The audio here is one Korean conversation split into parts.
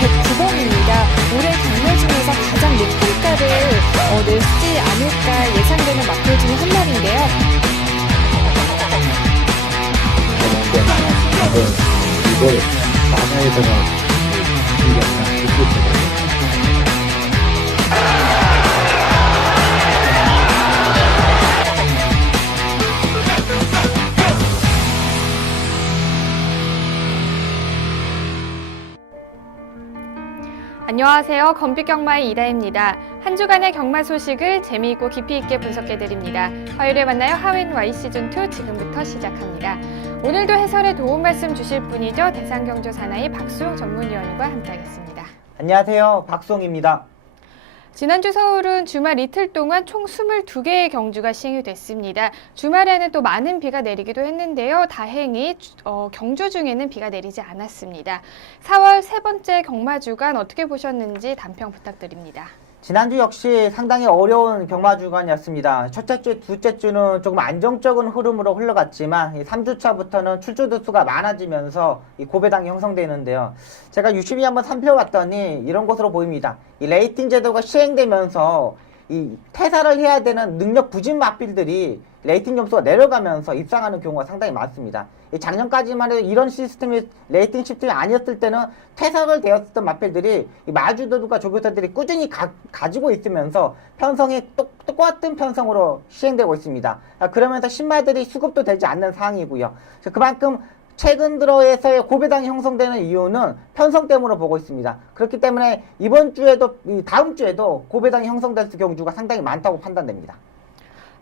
109번입니다. 올해 경매 중에서 가장 높은 가를 내지 않을까 예상되는 마필 중에 한 마리인데요. 이걸 바다에다가 안녕하세요. 건빛경마의 이다혜입니다. 한 주간의 경마 소식을 재미있고 깊이 있게 분석해드립니다. 화요일에 만나요. 하웬Y 시즌2 지금부터 시작합니다. 오늘도 해설에 도움 말씀 주실 분이죠. 대상경주 사나이 박수홍 전문위원과 함께하겠습니다. 안녕하세요. 박수홍입니다. 지난주 서울은 주말 이틀 동안 총 22개의 경주가 시행이 됐습니다. 주말에는 또 많은 비가 내리기도 했는데요. 다행히 경주 중에는 비가 내리지 않았습니다. 4월 세 번째 경마 주간 어떻게 보셨는지 단평 부탁드립니다. 지난주 역시 상당히 어려운 경마 주간이었습니다. 첫째 주, 둘째 주는 조금 안정적인 흐름으로 흘러갔지만 3주차부터는 출조도 수가 많아지면서 이 고배당이 형성되는데요. 제가 유심히 한번 살펴봤더니 이런 것으로 보입니다. 이 레이팅 제도가 시행되면서 이 퇴사를 해야 되는 능력 부진 마필들이 레이팅 점수가 내려가면서 입상하는 경우가 상당히 많습니다. 작년까지만 해도 이런 시스템이 레이팅 시스템이 아니었을 때는 퇴사를 되었던 마필들이 마주들과 조교사들이 꾸준히 가지고 있으면서 편성이 똑같은 편성으로 시행되고 있습니다. 그러면서 신마들이 수급도 되지 않는 상황이고요. 그만큼 최근 들어에서의 고배당이 형성되는 이유는 편성 때문으로 보고 있습니다. 그렇기 때문에 이번 주에도 다음 주에도 고배당이 형성될 경주가 상당히 많다고 판단됩니다.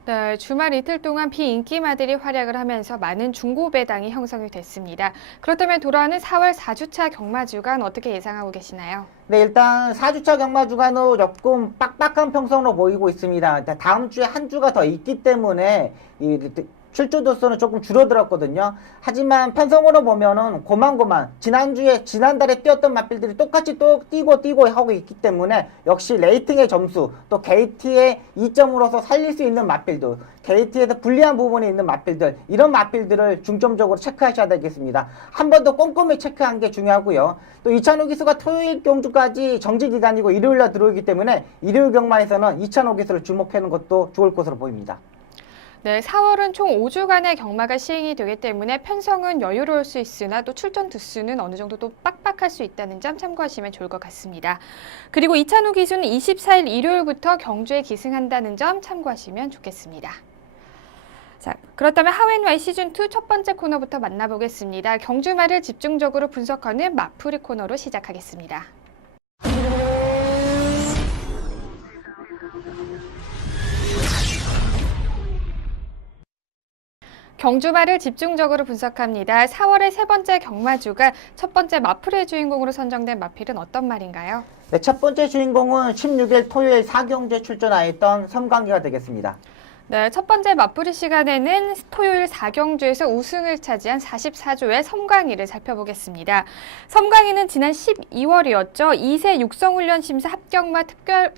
네, 주말 이틀 동안 비인기마들이 활약을 하면서 많은 중고배당이 형성이 됐습니다. 그렇다면 돌아오는 4월 4주차 경마주간 어떻게 예상하고 계시나요? 네, 일단 4주차 경마주간은 조금 빡빡한 편성으로 보이고 있습니다. 다음 주에 한 주가 더 있기 때문에 출조도수는 조금 줄어들었거든요. 하지만 편성으로 보면은 고만고만 지난달에 뛰었던 마필들이 똑같이 또 뛰고 하고 있기 때문에 역시 레이팅의 점수 또 게이트의 이점으로서 살릴 수 있는 마필들, 게이트에서 불리한 부분이 있는 마필들, 이런 마필들을 중점적으로 체크하셔야 되겠습니다. 한 번 더 꼼꼼히 체크한 게 중요하고요. 또 이찬호 기수가 토요일 경주까지 정지 기간이고 일요일날 들어오기 때문에 일요일 경마에서는 이찬호 기수를 주목하는 것도 좋을 것으로 보입니다. 네, 4월은 총 5주간의 경마가 시행이 되기 때문에 편성은 여유로울 수 있으나 또 출전 두수는 어느 정도 또 빡빡할 수 있다는 점 참고하시면 좋을 것 같습니다. 그리고 이찬호 기수는 24일 일요일부터 경주에 기승한다는 점 참고하시면 좋겠습니다. 자, 그렇다면 하웬Y 시즌2 첫 번째 코너부터 만나보겠습니다. 경주말을 집중적으로 분석하는 마풀이 코너로 시작하겠습니다. 경주말을 집중적으로 분석합니다. 4월의 세 번째 경마주가 첫 번째 마풀의 주인공으로 선정된 마필은 어떤 말인가요? 네, 첫 번째 주인공은 16일 토요일 4경주에 출전하였던 섬광기가 되겠습니다. 네, 첫 번째 맞부리 시간에는 토요일 4경주에서 우승을 차지한 44조의 섬광희를 살펴보겠습니다. 섬광희는 지난 12월이었죠. 2세 육성훈련 심사 합격마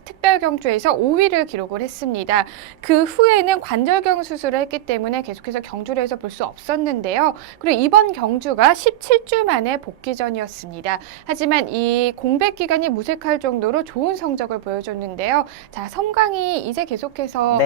특별경주에서 5위를 기록을 했습니다. 그 후에는 관절경 수술을 했기 때문에 계속해서 경주를 해서 볼 수 없었는데요. 그리고 이번 경주가 17주 만에 복귀전이었습니다. 하지만 이 공백 기간이 무색할 정도로 좋은 성적을 보여줬는데요. 자, 섬광희 이제 계속해서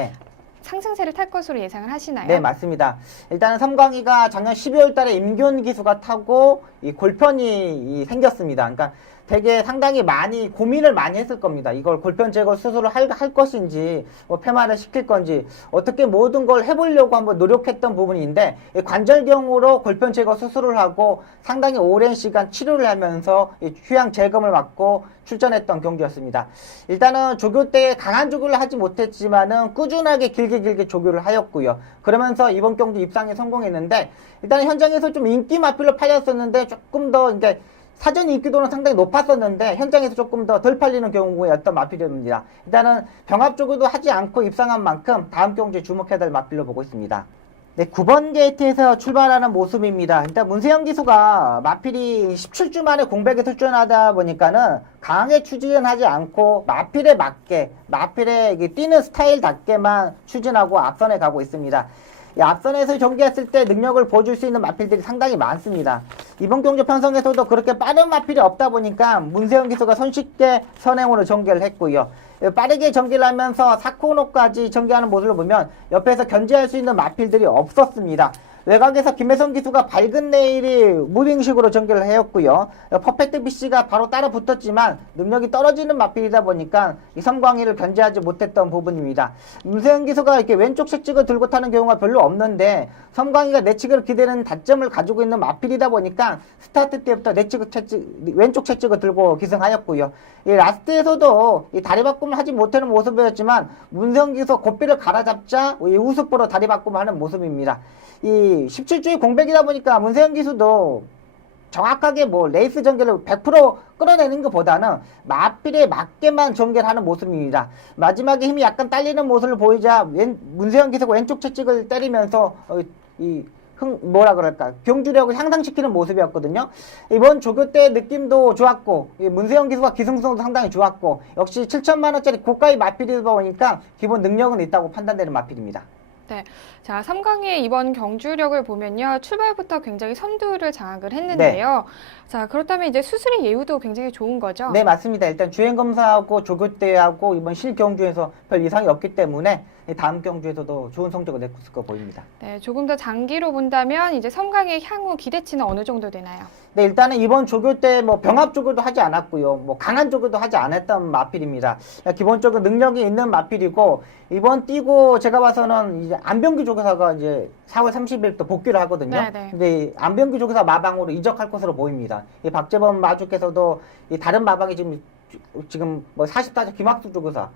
상승세를 탈 것으로 예상을 하시나요? 네, 맞습니다. 일단은 섬광희가 작년 12월 달에 임기훈 기수가 타고 이 골편이 생겼습니다. 그러니까 되게 상당히 많이 고민을 많이 했을 겁니다. 이걸 골편 제거 수술을 할 것인지 뭐 폐마를 시킬 건지 어떻게 모든 걸 해보려고 한번 노력했던 부분인데 관절경으로 골편 제거 수술을 하고 상당히 오랜 시간 치료를 하면서 휴양 재검을 받고 출전했던 경기였습니다. 일단은 조교 때 강한 조교를 하지 못했지만은 꾸준하게 길게 조교를 하였고요. 그러면서 이번 경기 입상에 성공했는데 일단은 현장에서 좀 인기 마필로 팔렸었는데 조금 더 이제 사전 인기도는 상당히 높았었는데 현장에서 조금 더 덜 팔리는 경우였던 마필입니다. 일단은 병합조교도 하지 않고 입상한 만큼 다음 경주에 주목해야 될 마필로 보고 있습니다. 네, 9번 게이트에서 출발하는 모습입니다. 일단 문세영 기수가 마필이 17주 만에 공백에 출전하다 보니까는 강하게 추진하지 않고 마필에 맞게 마필의 뛰는 스타일답게만 추진하고 앞선에 가고 있습니다. 이 앞선에서 전개했을 때 능력을 보여줄 수 있는 마필들이 상당히 많습니다. 이번 경주 편성에서도 그렇게 빠른 마필이 없다 보니까 문세영 기수가 손쉽게 선행으로 전개를 했고요. 빠르게 전개를 하면서 4코너까지 전개하는 모습을 보면 옆에서 견제할 수 있는 마필들이 없었습니다. 외곽에서 김혜성 기수가 밝은 레일이 무빙식으로 전개를 해왔고요. 퍼펙트 BC가 바로 따라 붙었지만 능력이 떨어지는 마필이다 보니까 이 섬광희를 견제하지 못했던 부분입니다. 문세영 기수가 이렇게 왼쪽 채찍을 들고 타는 경우가 별로 없는데 섬광희가 내측을 기대는 다점을 가지고 있는 마필이다 보니까 스타트 때부터 왼쪽 채찍을 들고 기승하였고요. 이 라스트에서도 이 다리 바꿈을 하지 못하는 모습이었지만 문세영 기수 고삐를 갈아잡자 이 우습보로 다리 바꿈을 하는 모습입니다. 이 17주의 공백이다 보니까 문세영 기수도 정확하게 뭐 레이스 전개를 100% 끌어내는 것보다는 마필에 맞게만 전개를 하는 모습입니다. 마지막에 힘이 약간 딸리는 모습을 보이자 문세영 기수가 왼쪽 채찍을 때리면서 경주력을 향상시키는 모습이었거든요. 이번 조교 때 느낌도 좋았고 문세영 기수가 기승성도 상당히 좋았고 역시 7천만원짜리 고가의 마필이다 보니까 기본 능력은 있다고 판단되는 마필입니다. 네. 자, 삼강의 이번 경주력을 보면요. 출발부터 굉장히 선두를 장악을 했는데요. 자, 그렇다면 이제 수술의 예후도 굉장히 좋은 거죠? 네, 맞습니다. 일단 주행검사하고 조교 때하고 이번 실경주에서 별 이상이 없기 때문에 다음 경주에서도 좋은 성적을 낼 거 보입니다. 네, 조금 더 장기로 본다면 이제 삼강의 향후 기대치는 어느 정도 되나요? 네, 일단은 이번 조교 때 뭐 병합 조교도 하지 않았고요. 뭐 강한 조교도 하지 않았던 마필입니다. 기본적으로 능력이 있는 마필이고 이번 뛰고 제가 봐서는 이제 안병기 조교사가 이제 4월 30일 또 복귀를 하거든요. 네네. 근데 안병기 조교사 마방으로 이적할 것으로 보입니다. 이 박재범 마주께서도 이 다른 마방이 지금 뭐 44조 김학수 조교사,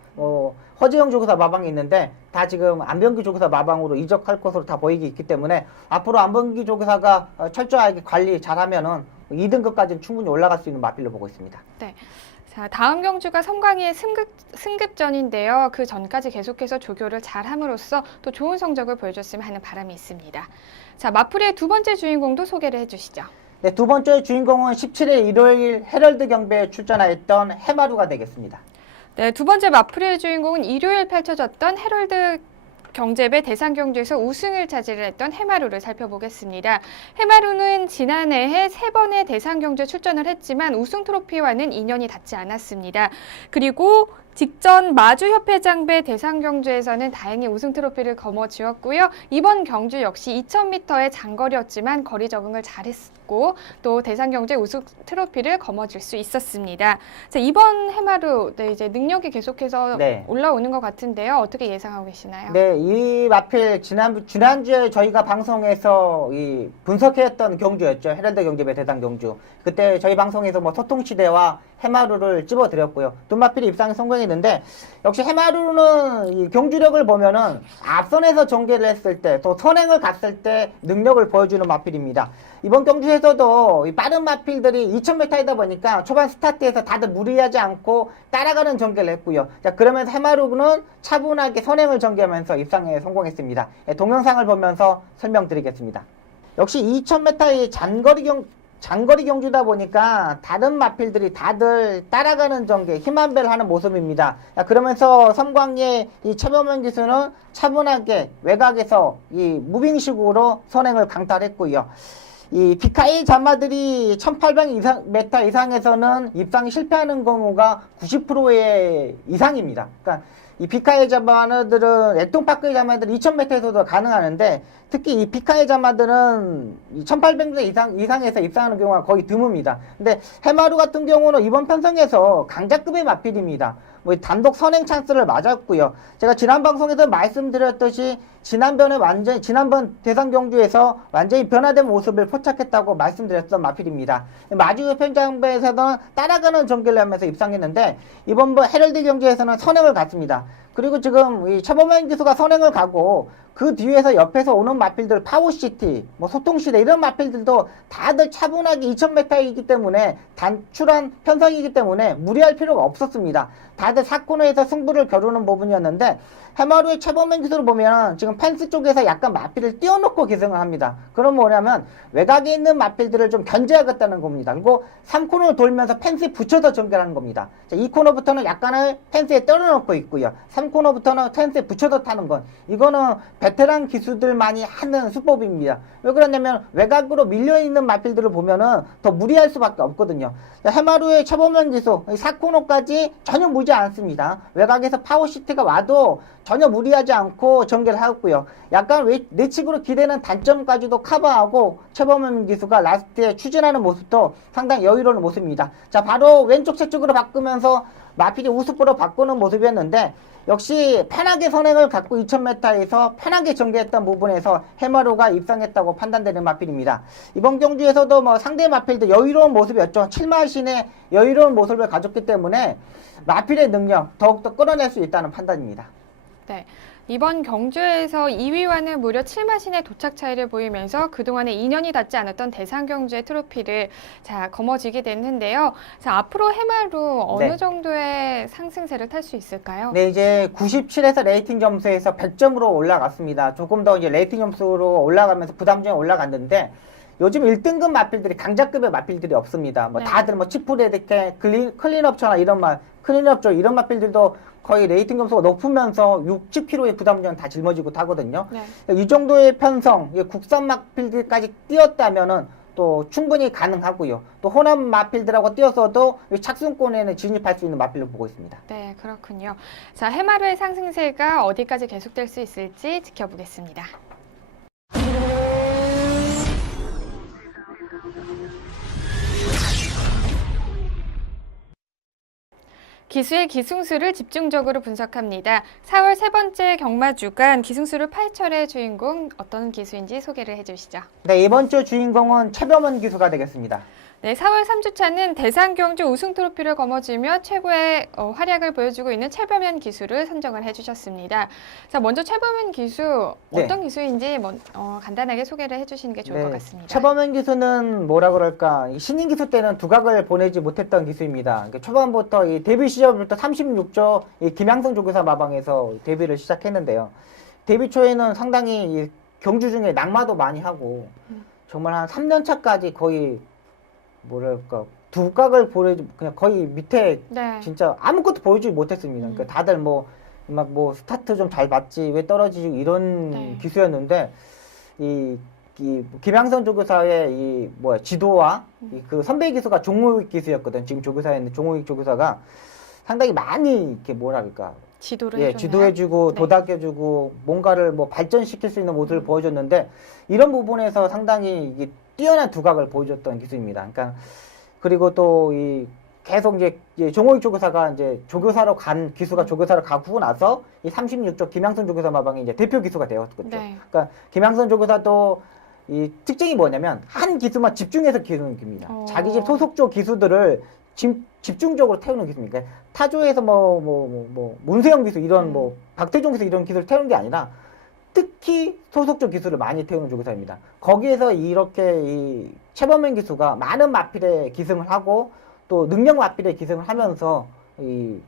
허재영 조교사 마방이 있는데 다 지금 안병기 조교사 마방으로 이적할 것으로 다 보이기 있기 때문에 앞으로 안병기 조교사가 철저하게 관리 잘하면은 2등급까지는 충분히 올라갈 수 있는 마필로 보고 있습니다. 네. 자, 다음 경주가 섬광희의 승급전인데요. 그 전까지 계속해서 조교를 잘 함으로써 또 좋은 성적을 보여줬으면 하는 바람이 있습니다. 자, 마풀이의 두 번째 주인공도 소개를 해주시죠. 네, 두 번째 주인공은 17일 일요일 헤럴드 경배에 출전하였던 해마루가 되겠습니다. 네, 두 번째 마풀이의 주인공은 일요일 펼쳐졌던 헤럴드 경제배 대상경주에서 우승을 차지를 했던 해마루를 살펴보겠습니다. 해마루는 지난해에 3번의 대상경주에 출전을 했지만 우승 트로피와는 인연이 닿지 않았습니다. 그리고 직전 마주협회장배 대상경주에서는 다행히 우승 트로피를 거머쥐었고요. 이번 경주 역시 2000m의 장거리였지만 거리 적응을 잘했고 또 대상경주의 우승 트로피를 거머쥘 수 있었습니다. 자, 이번 해마루 이제 능력이 계속해서 올라오는 것 같은데요. 어떻게 예상하고 계시나요? 네, 이 마필 지난주에 저희가 방송에서 분석했던 경주였죠. 헤럴드 경제배 대상 경주. 그때 저희 방송에서 뭐 소통시대와 해마루를 찝어드렸고요. 두 마필이 입상에 성공했는데 역시 해마루는 이 경주력을 보면은 앞선에서 전개를 했을 때 또 선행을 갔을 때 능력을 보여주는 마필입니다. 이번 경주에서도 이 빠른 마필들이 2000m이다 보니까 초반 스타트에서 다들 무리하지 않고 따라가는 전개를 했고요. 자, 그러면서 해마루는 차분하게 선행을 전개하면서 입상에 성공했습니다. 동영상을 보면서 설명드리겠습니다. 역시 2000m의 장거리 경주다 보니까 다른 마필들이 다들 따라가는 전개, 힘한배를 하는 모습입니다. 그러면서 섬광의 이 최범현 기수는 차분하게 외곽에서 이 무빙식으로 선행을 강탈했고요. 이 비카이 자마들이 1800m 이상에서는 입상이 실패하는 경우가 90%의 이상입니다. 그러니까 이 비카이 자마들은 액동파크의 자마들은 2000m에서도 가능하는데 특히 이 비카이 자마들은 1800m 이상에서 입상하는 경우가 거의 드뭅니다. 근데 해마루 같은 경우는 이번 편성에서 강자급의 마필입니다. 뭐 단독 선행 찬스를 맞았고요. 제가 지난 방송에서 말씀드렸듯이 지난번 대상 경주에서 완전히 변화된 모습을 포착했다고 말씀드렸던 마필입니다. 마주 편장배에서는 따라가는 전개를 하면서 입상했는데 이번 헤럴드 경주에서는 선행을 갔습니다. 그리고 지금 이 최범현 기수가 선행을 가고 그 뒤에서 옆에서 오는 마필들 파워시티, 뭐 소통시대 이런 마필들도 다들 차분하게 2000m이기 때문에 단출한 편성이기 때문에 무리할 필요가 없었습니다. 다들 사코너에서 승부를 겨루는 부분이었는데 해마루의 최범현 기수를 보면 지금 펜스 쪽에서 약간 마필을 띄워놓고 기승을 합니다. 그럼 뭐냐면 외곽에 있는 마필들을 좀 견제하겠다는 겁니다. 그리고 3코너를 돌면서 펜스에 붙여서 전개하는 겁니다. 자, 2코너부터는 약간을 펜스에 떨어놓고 있고요. 3코너부터는 텐스에 붙여서 타는 건 이거는 베테랑 기수들만이 하는 수법입니다. 왜 그러냐면 외곽으로 밀려있는 마필들을 보면은 더 무리할 수밖에 없거든요. 해마루의 최범현 기수 4코너까지 전혀 무지 않습니다. 외곽에서 파워시트가 와도 전혀 무리하지 않고 전개를 하였고요. 약간 내측으로 기대는 단점까지도 커버하고 최범현 기수가 라스트에 추진하는 모습도 상당히 여유로운 모습입니다. 자, 바로 왼쪽 채쪽으로 바꾸면서 마필이 우습으로 바꾸는 모습이었는데 역시 편하게 선행을 갖고 2000m에서 편하게 전개했던 부분에서 해마루가 입상했다고 판단되는 마필입니다. 이번 경주에서도 뭐 상대 마필도 여유로운 모습이었죠. 7마신의 여유로운 모습을 가졌기 때문에 마필의 능력 더욱더 끌어낼 수 있다는 판단입니다. 네. 이번 경주에서 2위와는 무려 7마신의 도착 차이를 보이면서 그동안에 2년이 닿지 않았던 대상 경주의 트로피를 거머쥐게 됐는데요. 자, 앞으로 해마루 어느 네. 정도의 상승세를 탈 수 있을까요? 네, 이제 97에서 레이팅 점수에서 100점으로 올라갔습니다. 조금 더 이제 레이팅 점수로 올라가면서 부담점이 올라갔는데 요즘 1등급 마필들이 강자급의 마필들이 없습니다. 뭐 네. 다들 뭐 치프레드케, 클린업처나 클린업조 이런 마필들도 거의 레이팅 점수가 높으면서 60kg의 부담점 다 짊어지고 타거든요. 네. 이 정도의 편성, 국산 마필들까지 뛰었다면은 또 충분히 가능하고요. 또 호남 마필들하고 뛰어서도 착순권에는 진입할 수 있는 마필로 보고 있습니다. 네, 그렇군요. 자, 해마루의 상승세가 어디까지 계속될 수 있을지 지켜보겠습니다. 기수의 기승수를 집중적으로 분석합니다. 4월 세 번째 경마 주간 기승수를 8철의 주인공 어떤 기수인지 소개를 해주시죠. 네, 이번 주 주인공은 최범원 기수가 되겠습니다. 네, 4월 3주차는 대상 경주 우승 트로피를 거머쥐며 최고의 활약을 보여주고 있는 최범현 기수를 선정을 해주셨습니다. 자, 먼저 최범현 기수 어떤 네. 기수인지 간단하게 소개를 해주시는 게 좋을 것 같습니다. 최범현 기수는 뭐라 그럴까 신인 기수 때는 두각을 보내지 못했던 기수입니다. 그러니까 초반부터 이 데뷔 시절부터 36조 이 김양성 조교사 마방에서 데뷔를 시작했는데요. 데뷔 초에는 상당히 이 경주 중에 낙마도 많이 하고 정말 한 3년 차까지 거의 뭐랄까 두각을 보여주 그냥 거의 밑에 네. 진짜 아무것도 보여주지 못했습니다. 그러니까 다들 뭐 스타트 좀 잘 맞지 왜 떨어지고 이런 네. 기수였는데 이 김양선 조교사의 지도와 그 선배 기수가 종호익 기수였거든. 지금 조교사에 있는 종호익 조교사가 상당히 많이 이렇게 뭐랄까 지도를 지도해주고 네. 도닥여주고 뭔가를 뭐 발전시킬 수 있는 모습을 보여줬는데 이런 부분에서 상당히 이게 뛰어난 두각을 보여줬던 기수입니다. 그러니까 그리고 또 계속 이제 종호익 조교사가 이제 조교사로 간 기수가 조교사를 가고 나서 이 36조 김양선 조교사 마방이 이제 대표 기수가 되었거든요. 네. 그러니까 김양선 조교사도 이 특징이 뭐냐면 한 기수만 집중해서 키우는 기수입니다. 자기 집 소속조 기수들을 집중적으로 태우는 기수입니다. 그러니까 타조에서 문세영 기수 이런 박태종 기수 이런 기수를 태우는 게 아니라 특히 소속조 기수를 많이 태우는 조교사입니다. 거기에서 이렇게 이 최범현 기수가 많은 마필에 기승을 하고 또 능력 마필에 기승을 하면서 이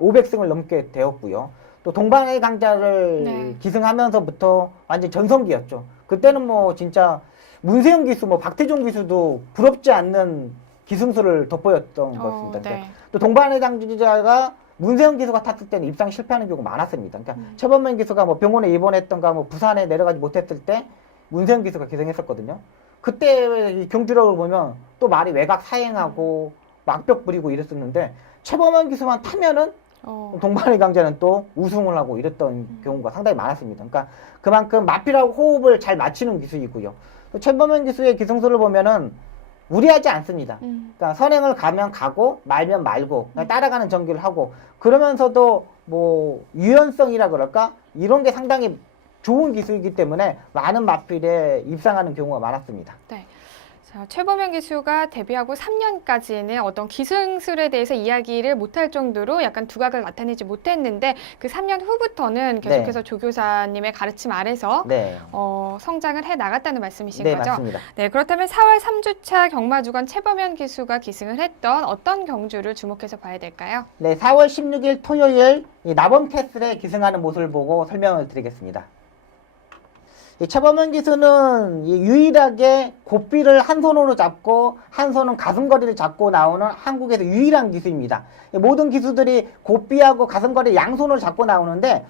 500승을 넘게 되었고요. 또 동방의 강자를 네. 기승하면서부터 완전 전성기였죠. 그때는 뭐 진짜 문세영 기수, 박태종 기수도 부럽지 않는 기승수를 돋보였던 것 같습니다. 네. 또 동방의 강자가 문세영 기수가 탔을 때는 입상 실패하는 경우가 많았습니다. 그러니까 최범현 기수가 병원에 입원했던가 부산에 내려가지 못했을 때 문세영 기수가 기승했었거든요. 그때 경주력을 보면 또 말이 외곽 사행하고 막벽 부리고 이랬었는데 최범현 기수만 타면은 동반의 강자는 또 우승을 하고 이랬던 경우가 상당히 많았습니다. 그러니까 그만큼 마필하고 호흡을 잘 맞추는 기수이고요. 또 최범현 기수의 기승수를 보면은 무리하지 않습니다. 그러니까 선행을 가면 가고 말면 말고 그냥 따라가는 전개를 하고 그러면서도 유연성이라 그럴까 이런 게 상당히 좋은 기수이기 때문에 많은 마필에 입상하는 경우가 많았습니다. 네. 자, 최범현 기수가 데뷔하고 3년까지는 어떤 기승술에 대해서 이야기를 못할 정도로 약간 두각을 나타내지 못했는데 그 3년 후부터는 계속해서 조교사님의 가르침 아래서 성장을 해 나갔다는 말씀이신 네, 거죠? 맞습니다. 네, 그렇다면 4월 3주차 경마주간 최범현 기수가 기승을 했던 어떤 경주를 주목해서 봐야 될까요? 네, 4월 16일 토요일 이 나범캐슬에 기승하는 모습을 보고 설명을 드리겠습니다. 이 최범현 기수는 유일하게 고삐를 한 손으로 잡고 한 손은 가슴거리를 잡고 나오는 한국에서 유일한 기수입니다. 모든 기수들이 고삐하고 가슴거리 양손으로 잡고 나오는데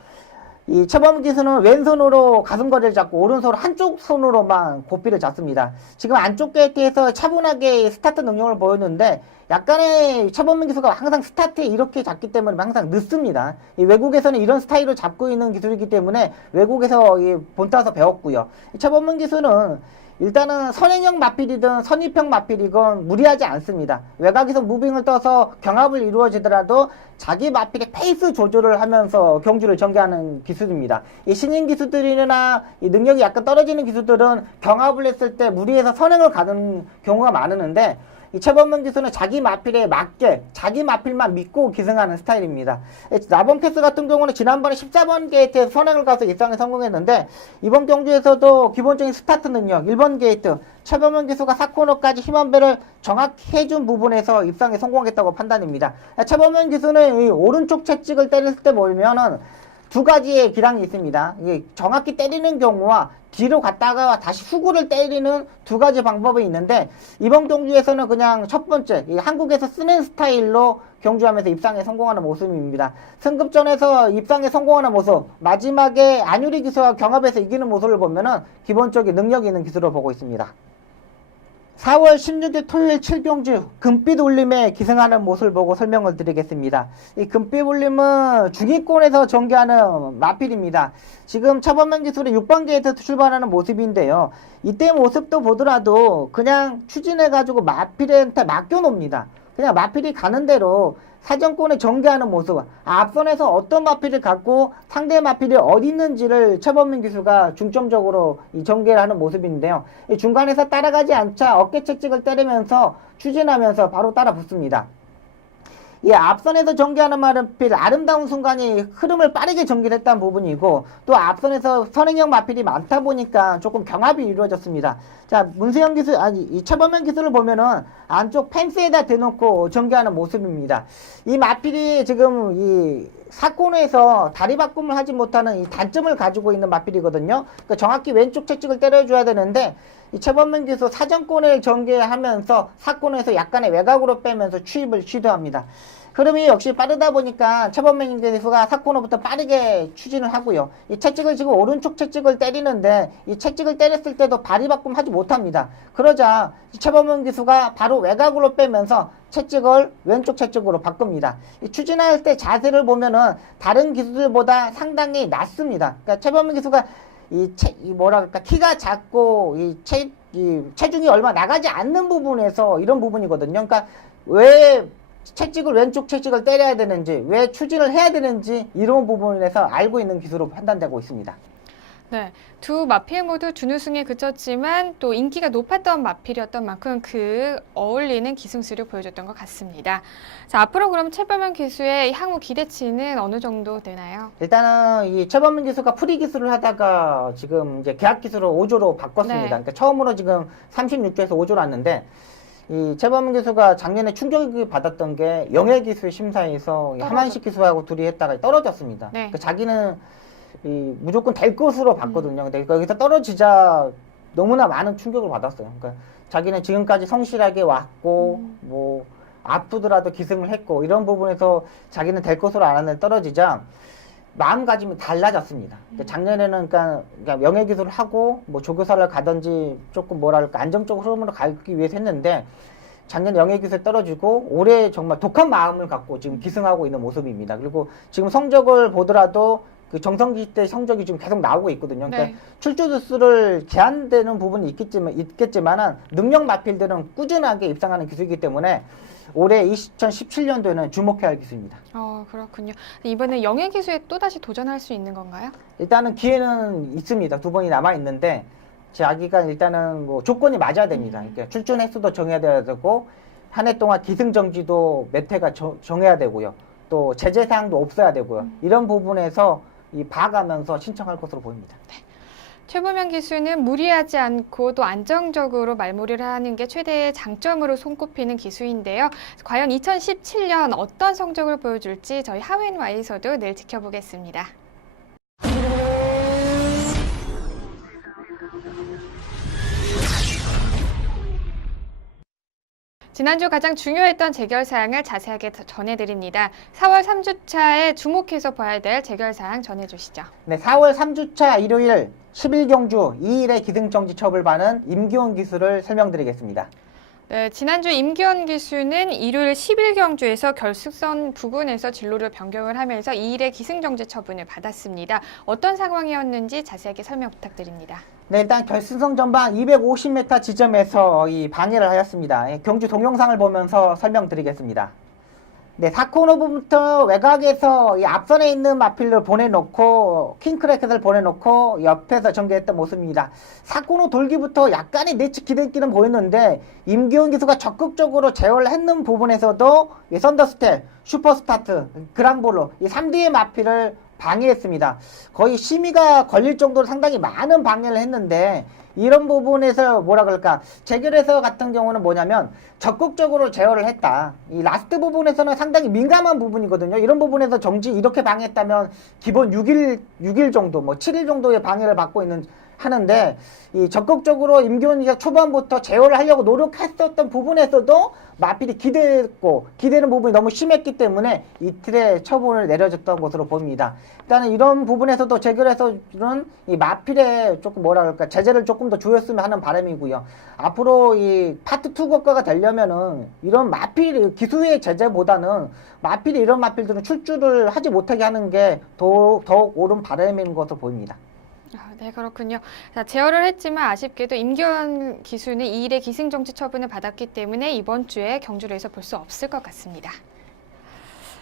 이 최범현 기수는 왼손으로 가슴거리를 잡고 오른손으로 한쪽 손으로만 고삐를 잡습니다. 지금 안쪽 게이트에서 차분하게 스타트 능력을 보였는데 약간의 최범현 기수가 항상 스타트에 이렇게 잡기 때문에 항상 늦습니다. 이 외국에서는 이런 스타일로 잡고 있는 기술이기 때문에 외국에서 본따서 배웠고요. 최범현 기수는 일단은 선행형 마필이든 선입형 마필이건 무리하지 않습니다. 외곽에서 무빙을 떠서 경합을 이루어지더라도 자기 마필의 페이스 조절을 하면서 경주를 전개하는 기술입니다. 이 신인 기수들이나 이 능력이 약간 떨어지는 기수들은 경합을 했을 때 무리해서 선행을 가는 경우가 많은데 이 최범현 기수는 자기 마필에 맞게 자기 마필만 믿고 기승하는 스타일입니다. 나번 패스 같은 경우는 지난번에 14번 게이트에서 선행을 가서 입상에 성공했는데 이번 경주에서도 기본적인 스타트 능력 1번 게이트 최범현 기수가 4코너까지 힘안배를 정확히 해준 부분에서 입상에 성공했다고 판단입니다. 최범현 기수는 이 오른쪽 채찍을 때렸을 때 보면은 두 가지의 기량이 있습니다. 이게 정확히 때리는 경우와 뒤로 갔다가 다시 후구를 때리는 두 가지 방법이 있는데 이번 경주에서는 그냥 첫 번째 한국에서 쓰는 스타일로 경주하면서 입상에 성공하는 모습입니다. 승급전에서 입상에 성공하는 모습, 마지막에 안유리 기수와 경합에서 이기는 모습을 보면은 기본적인 능력이 있는 기수로 보고 있습니다. 4월 16일 토요일 7경주 금빛 울림에 기승하는 모습을 보고 설명을 드리겠습니다. 이 금빛 울림은 중위권에서 전개하는 마필입니다. 지금 최범현 기술이 6번 게이트에서 출발하는 모습인데요. 이때 모습도 보더라도 그냥 추진해가지고 마필한테 맡겨놓습니다. 그냥 마필이 가는 대로 사정권에 전개하는 모습, 앞선에서 어떤 마필을 갖고 상대 마필이 어디 있는지를 최범민 기수가 중점적으로 전개를 하는 모습인데요. 중간에서 따라가지 않자 어깨 채찍을 때리면서 추진하면서 바로 따라 붙습니다. 이 앞선에서 전개하는 마필 아름다운 순간이 흐름을 빠르게 전개를 했다는 부분이고 또 앞선에서 선행형 마필이 많다 보니까 조금 경합이 이루어졌습니다. 자, 문세영 기술, 이 최범현 기술을 보면은 안쪽 펜스에다 대놓고 전개하는 모습입니다. 이 마필이 지금 이 사코너에서 다리 바꿈을 하지 못하는 이 단점을 가지고 있는 마필이거든요. 그러니까 정확히 왼쪽 채찍을 때려줘야 되는데 이 최범현 기수 사정권을 전개하면서 사코너에서 약간의 외곽으로 빼면서 추입을 시도합니다. 흐름이 역시 빠르다 보니까 최범현 기수가 사코너부터 빠르게 추진을 하고요. 이 채찍을 지금 오른쪽 채찍을 때리는데 이 채찍을 때렸을 때도 발이 바꿈 하지 못합니다. 그러자 최범현 기수가 바로 외곽으로 빼면서 채찍을 왼쪽 채찍으로 바꿉니다. 이 추진할 때 자세를 보면은 다른 기수들보다 상당히 낮습니다. 그러니까 최범현 기수가 키가 작고 체중이 얼마 나가지 않는 부분에서 이런 부분이거든요. 그러니까 왜 채찍을 왼쪽 채찍을 때려야 되는지, 왜 추진을 해야 되는지 이런 부분에서 알고 있는 기수로 판단되고 있습니다. 네, 두 마필 모두 준우승에 그쳤지만 또 인기가 높았던 마필이었던 만큼 그 어울리는 기승수를 보여줬던 것 같습니다. 자, 앞으로 그럼 최범현 기수의 향후 기대치는 어느 정도 되나요? 일단은 이 최범현 기수가 프리 기수를 하다가 지금 이제 계약 기수로 5조로 바꿨습니다. 네. 그러니까 처음으로 지금 36조에서 5조로 왔는데 이 최범현 기수가 작년에 충격을 받았던 게 영예 기수 심사에서 하만식 기수하고 둘이 했다가 떨어졌습니다. 네. 그러니까 자기는 무조건 될 것으로 봤거든요. 근데 거기서 떨어지자 너무나 많은 충격을 받았어요. 그러니까 자기는 지금까지 성실하게 왔고 뭐 아프더라도 기승을 했고 이런 부분에서 자기는 될 것으로 알았는데 떨어지자 마음가짐이 달라졌습니다. 그러니까 작년에는 그러니까 명예기술을 하고 뭐 조교사를 가든지 조금 뭐랄까 안정적으로 흐름으로 가기 위해서 했는데 작년 영예기술에 떨어지고 올해 정말 독한 마음을 갖고 지금 기승하고 있는 모습입니다. 그리고 지금 성적을 보더라도 그 정성기 때 성적이 지금 계속 나오고 있거든요. 그러니까 네. 출조 수를 제한되는 부분이 있겠지만은 능력 마필들은 꾸준하게 입상하는 기술이기 때문에 올해 2017년도에는 주목해야 할 기술입니다. 그렇군요. 이번에 영예 기수에 또다시 도전할 수 있는 건가요? 일단은 기회는 있습니다. 2번이 남아 있는데 자기가 일단은 뭐 조건이 맞아야 됩니다. 그러니까 출전 횟수도 정해야 되고 한 해 동안 기승 정지도 몇 회가 정해야 되고요. 또 제재 사항도 없어야 되고요. 이런 부분에서 봐가면서 신청할 것으로 보입니다. 최범현 기수는 무리하지 않고 또 안정적으로 말몰이를 하는 게 최대의 장점으로 손꼽히는 기수인데요. 과연 2017년 어떤 성적을 보여줄지 저희 하웬와에서도 내일 지켜보겠습니다. 지난주 가장 중요했던 재결 사항을 자세하게 전해드립니다. 4월 3주차에 주목해서 봐야 될 재결 사항 전해주시죠. 네, 4월 3주차 일요일 11경주 2일의 기승정지 처벌반은 임기원 기수를 설명드리겠습니다. 네, 지난주 임기원 기수는 일요일 11경주에서 결승선 부근에서 진로를 변경을 하면서 2일의 기승정지 처분을 받았습니다. 어떤 상황이었는지 자세하게 설명 부탁드립니다. 네, 일단 결승선 전방 250m 지점에서 이 방해를 하였습니다. 경주 동영상을 보면서 설명드리겠습니다. 네, 4코너부터 외곽에서 이 앞선에 있는 마필을 보내놓고 킹크래켓을 보내놓고 옆에서 전개했던 모습입니다. 4코너 돌기부터 약간의 내측 기대기는 보였는데 임기훈 기수가 적극적으로 제어를 했는 부분에서도 이 썬더스텔, 슈퍼스타트, 그랑볼로 이 3D의 마필을 방해했습니다. 거의 심의가 걸릴 정도로 상당히 많은 방해를 했는데 이런 부분에서 뭐라 그럴까, 재결에서 같은 경우는 뭐냐면 적극적으로 제어를 했다. 이 라스트 부분에서는 상당히 민감한 부분이거든요. 이런 부분에서 정지 이렇게 방해했다면 기본 6일 정도, 뭐 7일 정도의 방해를 받고 하는데 이 적극적으로 임기훈이가 초반부터 제어를 하려고 노력했었던 부분에서도 마필이 기대는 부분이 너무 심했기 때문에 이틀의 처분을 내려줬던 것으로 보입니다. 일단은 이런 부분에서도 재결에서는 이 마필에 조금 뭐라 그럴까, 제재를 조금 더 주었으면 하는 바람이고요. 앞으로 이 파트 2 국가가 되려면은 이런 마필 기수의 제재보다는 마필이 이런 마필들은 출주를 하지 못하게 하는 게 더욱 옳은 바람인 것으로 보입니다. 네, 그렇군요. 자, 제어를 했지만 아쉽게도 임기원 기수는 2일의 기승정지 처분을 받았기 때문에 이번 주에 경주에서 볼 수 없을 것 같습니다.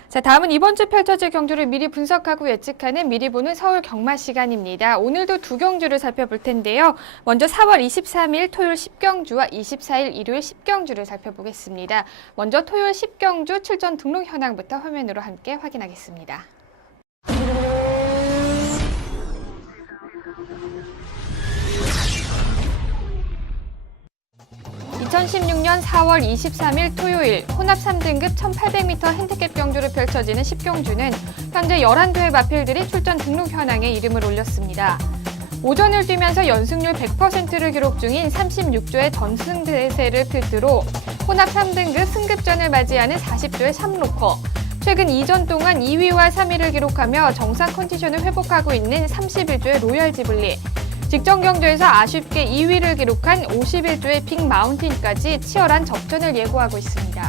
자, 다음은 이번 주 펼쳐질 경주를 미리 분석하고 예측하는 미리 보는 서울 경마 시간입니다. 오늘도 두 경주를 살펴볼 텐데요. 먼저 4월 23일 토요일 10경주와 24일 일요일 10경주를 살펴보겠습니다. 먼저 토요일 10경주 출전 등록 현황부터 화면으로 함께 확인하겠습니다. 2016년 4월 23일 토요일 혼합 3등급 1800m 핸디캡 경주를 펼쳐지는 10경주는 현재 11도의 마필들이 출전 등록 현황에 이름을 올렸습니다. 오전을 뛰면서 연승률 100%를 기록 중인 36조의 전승대세를 필두로 혼합 3등급 승급전을 맞이하는 40조의 3로커, 최근 2전 동안 2위와 3위를 기록하며 정상 컨디션을 회복하고 있는 31조의 로얄 지블리, 직전 경주에서 아쉽게 2위를 기록한 51조의 빅 마운틴까지 치열한 접전을 예고하고 있습니다.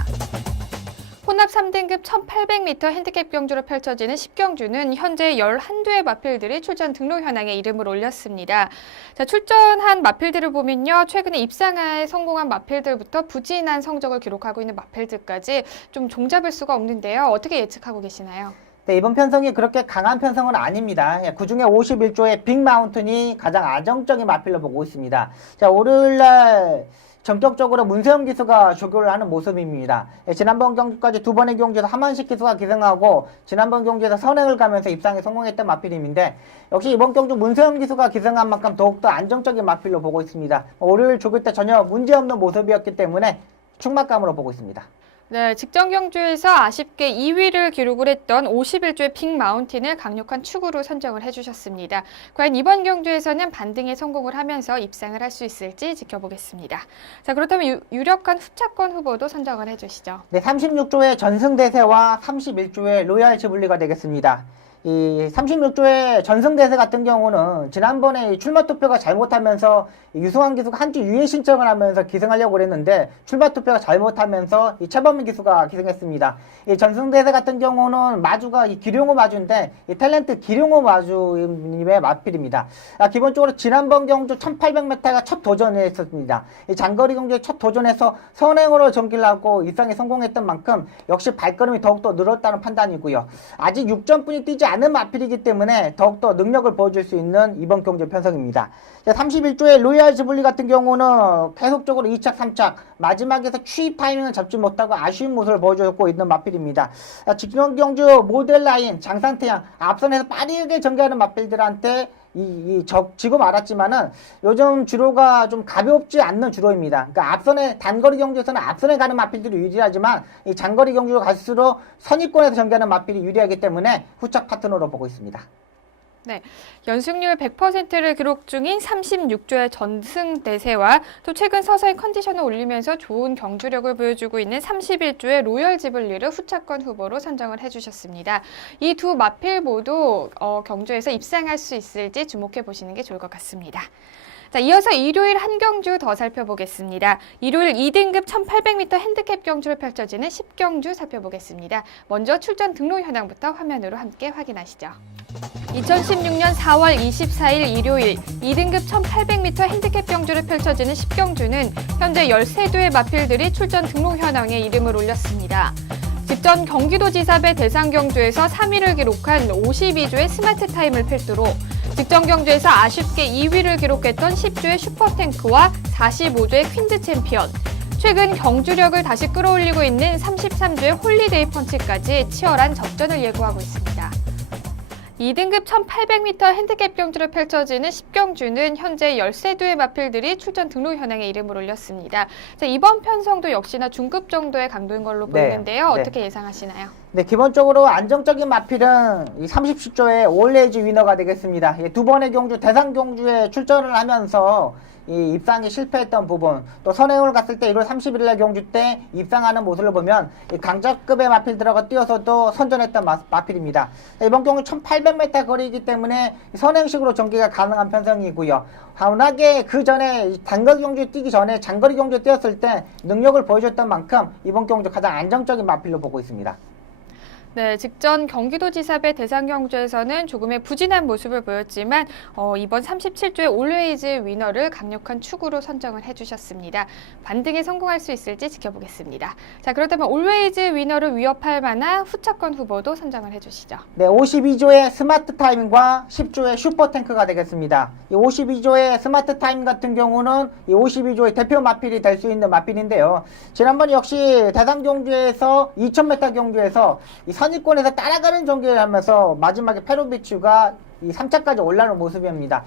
혼합 3등급 1800m 핸디캡 경주로 펼쳐지는 10경주는 현재 11도의 마필들이 출전 등록 현황에 이름을 올렸습니다. 자, 출전한 마필들을 보면요, 최근에 입상에 성공한 마필들부터 부진한 성적을 기록하고 있는 마필들까지 좀 종잡을 수가 없는데요. 어떻게 예측하고 계시나요? 네, 이번 편성이 그렇게 강한 편성은 아닙니다. 그중에 51조의 빅 마운틴이 가장 안정적인 마필로 보고 있습니다. 자, 월요일날 전격적으로 문세영 기수가 조교를 하는 모습입니다. 지난번 경주까지 두 번의 경주에서 하만식 기수가 기승하고 지난번 경주에서 선행을 가면서 입상에 성공했던 마필임인데 역시 이번 경주 문세영 기수가 기승한 만큼 더욱더 안정적인 마필로 보고 있습니다. 월요일 조교 때 전혀 문제없는 모습이었기 때문에 충만감으로 보고 있습니다. 네, 직전 경주에서 아쉽게 2위를 기록을 했던 51조의 빅 마운틴을 강력한 축으로 선정을 해주셨습니다. 과연 이번 경주에서는 반등에 성공을 하면서 입상을 할 수 있을지 지켜보겠습니다. 자, 그렇다면 유력한 후차권 후보도 선정을 해주시죠. 네, 36조의 전승대세와 31조의 로얄 지블리가 되겠습니다. 이 36조의 전승대세 같은 경우는 지난번에 출마 투표가 잘못하면서 유승환 기수가 한 주 유예 신청을 하면서 기승하려고 그랬는데 출마 투표가 잘못하면서 이 최범민 기수가 기승했습니다. 이 전승대세 같은 경우는 마주가 이 기룡호 마주인데 이 탤런트 기룡호 마주님의 마필입니다. 기본적으로 지난번 경주 1800m가 첫 도전을 했었습니다. 이 장거리 경주에 첫 도전에서 선행으로 전기를 하고 입상에 성공했던 만큼 역시 발걸음이 더욱더 늘었다는 판단이고요. 아직 6전뿐이 뛰지 않은 마필이기 때문에 더욱더 능력을 보여줄 수 있는 이번 경주 편성입니다. 31조의 로얄 지블리 같은 경우는 계속적으로 2착, 3착 마지막에서 추입 타이밍을 잡지 못하고 아쉬운 모습을 보여주고 있는 마필입니다. 직전 경주 모델라인, 장상태양 앞선에서 빠르게 전개하는 마필들한테 지금 알았지만은 요즘 주로가 좀 가볍지 않는 주로입니다. 그러니까 앞선에 단거리 경주에서는 앞선에 가는 마필들이 유리하지만 이 장거리 경주로 갈수록 선입권에서 전개하는 마필이 유리하기 때문에 후착 파트너로 보고 있습니다. 네, 연승률 100%를 기록 중인 36조의 전승 대세와 또 최근 서서히 컨디션을 올리면서 좋은 경주력을 보여주고 있는 31조의 로열 지블리를 후차권 후보로 선정을 해주셨습니다. 이 두 마필 모두 경주에서 입상할 수 있을지 주목해 보시는 게 좋을 것 같습니다. 자, 이어서 일요일 한 경주 더 살펴보겠습니다. 일요일 2등급 1800m 핸디캡 경주를 펼쳐지는 10경주 살펴보겠습니다. 먼저 출전 등록 현황부터 화면으로 함께 확인하시죠. 2016년 4월 24일 일요일 2등급 1800m 핸디캡 경주를 펼쳐지는 10경주는 현재 13두의 마필들이 출전 등록 현황에 이름을 올렸습니다. 직전 경기도지사배 대상 경주에서 3위를 기록한 52조의 스마트 타임을 필두로 직전 경주에서 아쉽게 2위를 기록했던 10조의 슈퍼탱크와 45조의 퀸즈 챔피언, 최근 경주력을 다시 끌어올리고 있는 33조의 홀리데이 펀치까지 치열한 접전을 예고하고 있습니다. 2등급 1800m 핸디캡 경주를 펼쳐지는 10경주는 현재 13두의 마필들이 출전 등록 현황에 이름을 올렸습니다. 자, 이번 편성도 역시나 중급 정도의 강도인 걸로 보이는데요. 네. 어떻게 예상하시나요? 네, 기본적으로 안정적인 마필은 이 30주조의 올레이즈 위너가 되겠습니다. 두 번의 경주, 대상 경주에 출전을 하면서 이 입상에 실패했던 부분, 또 선행을 갔을 때 1월 31일 경주 때 입상하는 모습을 보면 이 강자급의 마필들하고 뛰어서도 선전했던 마필입니다. 이번 경주 1800m 거리이기 때문에 선행식으로 전개가 가능한 편성이고요. 워낙에 그 전에 단거리 경주 뛰기 전에 장거리 경주 뛰었을 때 능력을 보여줬던 만큼 이번 경주 가장 안정적인 마필로 보고 있습니다. 네, 직전 경기도지사배 대상 경주에서는 조금의 부진한 모습을 보였지만 이번 37조의 올웨이즈 위너를 강력한 축으로 선정을 해주셨습니다. 반등에 성공할 수 있을지 지켜보겠습니다. 자, 그렇다면 올웨이즈 위너를 위협할 만한 후차권 후보도 선정을 해주시죠. 네, 52조의 스마트 타임과 10조의 슈퍼탱크가 되겠습니다. 이 52조의 스마트 타임 같은 경우는 이 52조의 대표 마필이 될 수 있는 마필인데요. 지난번 역시 대상 경주에서 2000m 경주에서 이 선입권에서 따라가는 전개를 하면서 마지막에 페로비추가 이 3차까지 올라오는 모습입니다.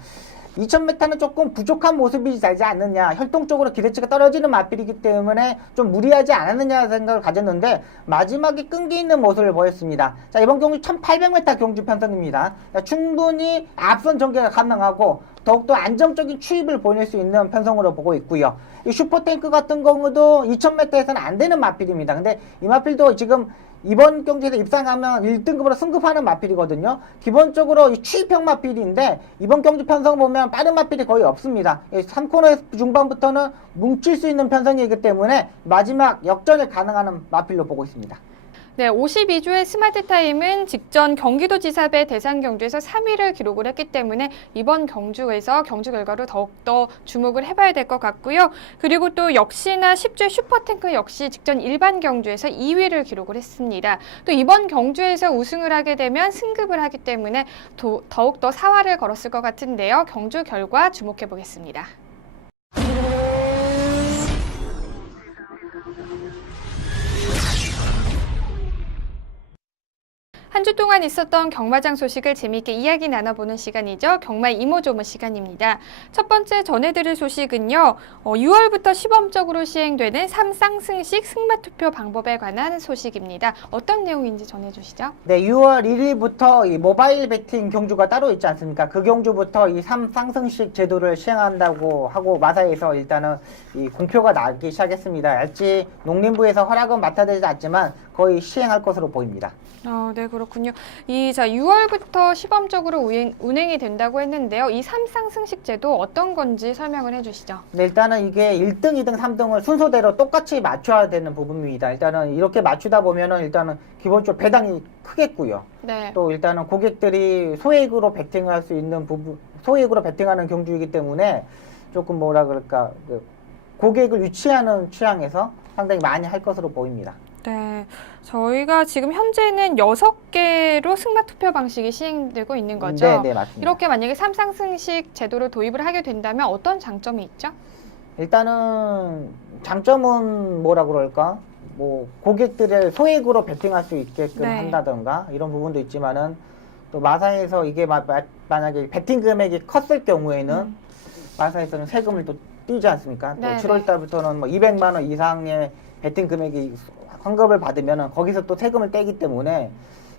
2000m는 조금 부족한 모습이 되지 않느냐, 혈통적으로 기대치가 떨어지는 마필이기 때문에 좀 무리하지 않았느냐 생각을 가졌는데 마지막에 끈기 있는 모습을 보였습니다. 자, 이번 경주 1800m 경주 편성입니다. 충분히 앞선 전개가 가능하고 더욱더 안정적인 추입을 보낼 수 있는 편성으로 보고 있고요. 이 슈퍼탱크 같은 경우도 2000m에서는 안 되는 마필입니다. 근데 이 마필도 지금 이번 경기에서 입상하면 1등급으로 승급하는 마필이거든요. 기본적으로 이 추입형 마필인데 이번 경기 편성 보면 빠른 마필이 거의 없습니다. 3코너 중반부터는 뭉칠 수 있는 편성이기 때문에 마지막 역전을 가능한 마필로 보고 있습니다. 네, 52조의 스마트 타임은 직전 경기도지사배 대상 경주에서 3위를 기록을 했기 때문에 이번 경주에서 경주 결과로 더욱더 주목을 해봐야 될 것 같고요. 그리고 또 역시나 10조의 슈퍼탱크 역시 직전 일반 경주에서 2위를 기록을 했습니다. 또 이번 경주에서 우승을 하게 되면 승급을 하기 때문에 더욱더 사활을 걸었을 것 같은데요. 경주 결과 주목해 보겠습니다. 한 주 동안 있었던 경마장 소식을 재미있게 이야기 나눠보는 시간이죠. 경마 이모저모 시간입니다. 첫 번째 전해드릴 소식은요. 6월부터 시범적으로 시행되는 3쌍승식 승마투표 방법에 관한 소식입니다. 어떤 내용인지 전해주시죠. 네, 6월 1일부터 이 모바일 베팅 경주가 따로 있지 않습니까? 그 경주부터 이 3쌍승식 제도를 시행한다고 하고 마사에서 일단은 이 공표가 나기 시작했습니다. 알지 농림부에서 허락은 맡아들지 않지만 거의 시행할 것으로 보입니다. 네, 그렇군요. 6월부터 시범적으로 운행이 된다고 했는데요. 이 3쌍승식 제도 어떤 건지 설명을 해주시죠. 네, 일단은 이게 1등, 2등, 3등을 순서대로 똑같이 맞춰야 되는 부분입니다. 일단은 이렇게 맞추다 보면은 일단은 기본적으로 배당이 크겠고요. 네. 또 일단은 고객들이 소액으로 베팅을 할 수 있는 부분, 소액으로 베팅하는 경주이기 때문에 조금 뭐라 그럴까, 고객을 유치하는 취향에서 상당히 많이 할 것으로 보입니다. 네, 저희가 지금 현재는 6개로 승마 투표 방식이 시행되고 있는 거죠? 네, 네, 맞습니다. 이렇게 만약에 3쌍승식 제도를 도입을 하게 된다면 어떤 장점이 있죠? 일단은 장점은 뭐라 그럴까? 뭐 고객들을 소액으로 베팅할 수 있게끔 네. 한다던가 이런 부분도 있지만은 또 마사에서 이게 만약에 베팅 금액이 컸을 경우에는 마사에서는 세금을 또 띄지 않습니까? 또 네, 7월 달부터는 뭐 200만 원 이상의 베팅 금액이 환급을 받으면 거기서 또 세금을 떼기 때문에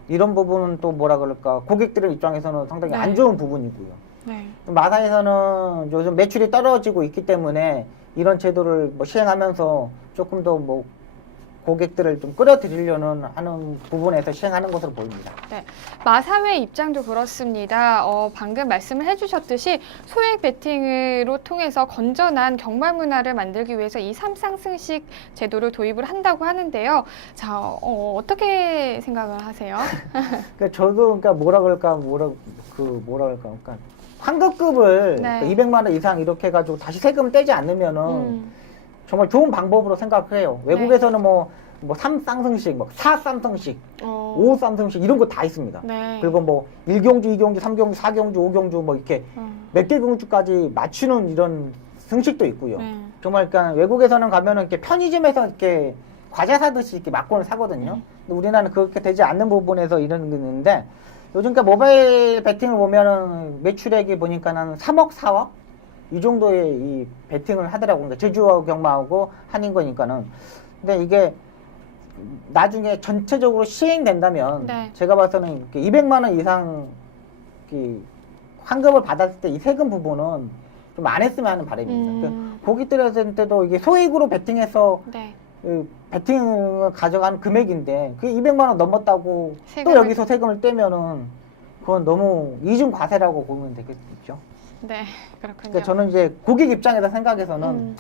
이런 부분은 또 뭐라 그럴까 고객들 입장에서는 상당히 네. 안 좋은 부분이고요. 네. 마사에서는 요즘 매출이 떨어지고 있기 때문에 이런 제도를 뭐 시행하면서 조금 더 뭐 고객들을 좀 끌어들이려는 하는 부분에서 시행하는 것으로 보입니다. 마사회 입장도 그렇습니다. 방금 말씀을 해주셨듯이 소액 베팅으로 통해서 건전한 경마 문화를 만들기 위해서 이 3상승식 제도를 도입을 한다고 하는데요. 자, 어떻게 생각을 하세요? 그러니까 저도 그러니까 뭐라 그럴까 그러니까 환급금을 네. 200만 원 이상 이렇게 해가지고 다시 세금을 떼지 않으면은 정말 좋은 방법으로 생각해요. 외국에서는 뭐 3쌍승식, 뭐 4쌍승식, 5쌍승식 이런 거 다 있습니다. 네. 그리고 뭐 1경주, 2경주, 3경주, 4경주, 5경주 뭐 이렇게 몇 개 경주까지 맞추는 이런 승식도 있고요. 네. 정말 그러니까 외국에서는 가면은 이렇게 편의점에서 이렇게 과자 사듯이 이렇게 막고는 사거든요. 근데 우리나라는 그렇게 되지 않는 부분에서 이런 게 있는데 요즘 그러니까 모바일 베팅을 보면은 매출액이 보니까는 3억, 4억 이 정도의 이 베팅을 하더라고요. 그러니까 제주하고 경마하고 한인 거니까는. 근데 이게 나중에 전체적으로 시행된다면 네. 제가 봐서는 200만 원 이상 환급을 받았을 때 이 세금 부분은 좀 안 했으면 하는 바람입니다. 고객들한테도 이게 소액으로 베팅해서 네. 베팅을 가져간 금액인데 그게 200만 원 넘었다고 또 세금을- 여기서 세금을 떼면은 그건 너무 이중 과세라고 보면 되겠죠. 네, 그렇군요. 그러니까 저는 이제 고객 입장에서 생각해서는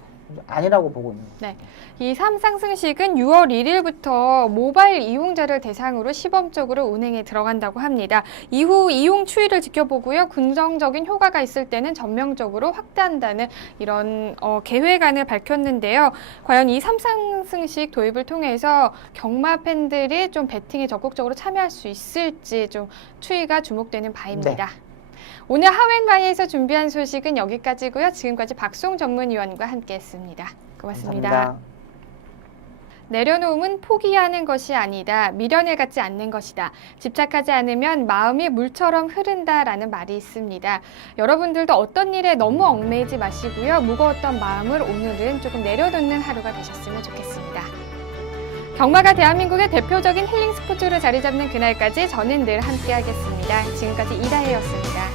아니라고 보고 있는 거예요. 이 3상승식은 6월 1일부터 모바일 이용자를 대상으로 시범적으로 운행에 들어간다고 합니다. 이후 이용 추이를 지켜보고요. 긍정적인 효과가 있을 때는 전면적으로 확대한다는 이런 계획안을 밝혔는데요. 과연 이 3상승식 도입을 통해서 경마 팬들이 좀 베팅에 적극적으로 참여할 수 있을지 좀 추이가 주목되는 바입니다. 오늘 하웬바이에서 준비한 소식은 여기까지고요. 지금까지 박송 전문위원과 함께했습니다. 고맙습니다. 감사합니다. 내려놓음은 포기하는 것이 아니다. 미련을 갖지 않는 것이다. 집착하지 않으면 마음이 물처럼 흐른다라는 말이 있습니다. 여러분들도 어떤 일에 너무 얽매이지 마시고요. 무거웠던 마음을 오늘은 조금 내려놓는 하루가 되셨으면 좋겠습니다. 경마가 대한민국의 대표적인 힐링 스포츠로 자리 잡는 그날까지 저는 늘 함께하겠습니다. 지금까지 이다혜였습니다.